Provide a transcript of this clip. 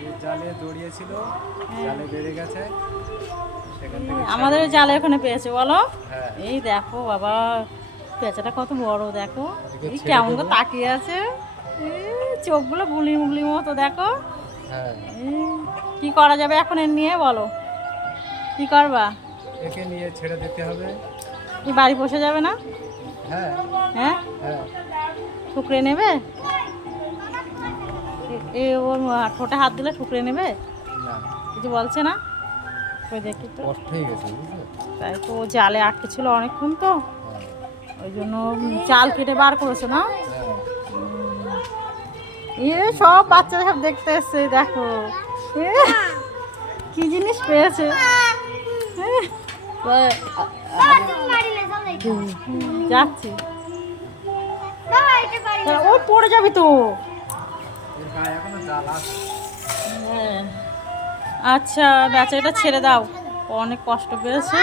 এই জালে জড়িয়েছিল, জালে বেড়ে গেছে, সেখান থেকে আমাদের জালে ওখানে পেয়েছে বলো। হ্যাঁ এই দেখো বাবা, পেঁচাটা কত বড় দেখো। একে এই ছেড়ে কেমন দেবো। করে তাকিয়ে আছে, চোখগুলো গুলি মুগলি মতো দেখো। হ্যাঁ কি করা যাবে এখন এর নিয়ে বলো, কি করবা? একে নিয়ে ছেড়ে দিতে হবে। কি বাড়ি বসে যাবে না? হ্যাঁ হ্যাঁ, হ্যাঁ ঠুকরে নেবে? এ ওর ঠোঁটে হাত দিলে ঠুকরে নেবে? না, কিছু বলছে না? ওই দেখি তো। কষ্ট হয়ে গেছে বুঝলে। তাই তো, ও জালে আটকে ছিল অনেকক্ষণ তো, হ্যাঁ ওই জন্য জাল কেটে বার করেছে না। হ্যাঁ এ সব বাচ্চারা সব দেখতে এসছে দেখো, এ, কি জিনিস পেয়েছে। যাচ্ছি, ও পড়ে যাবি তো। এর গায়ে এখনো জাল আছে। হ্যাঁ। আচ্ছা বেচারাটা ছেড়ে দাও, ও অনেক কষ্ট পেয়েছে।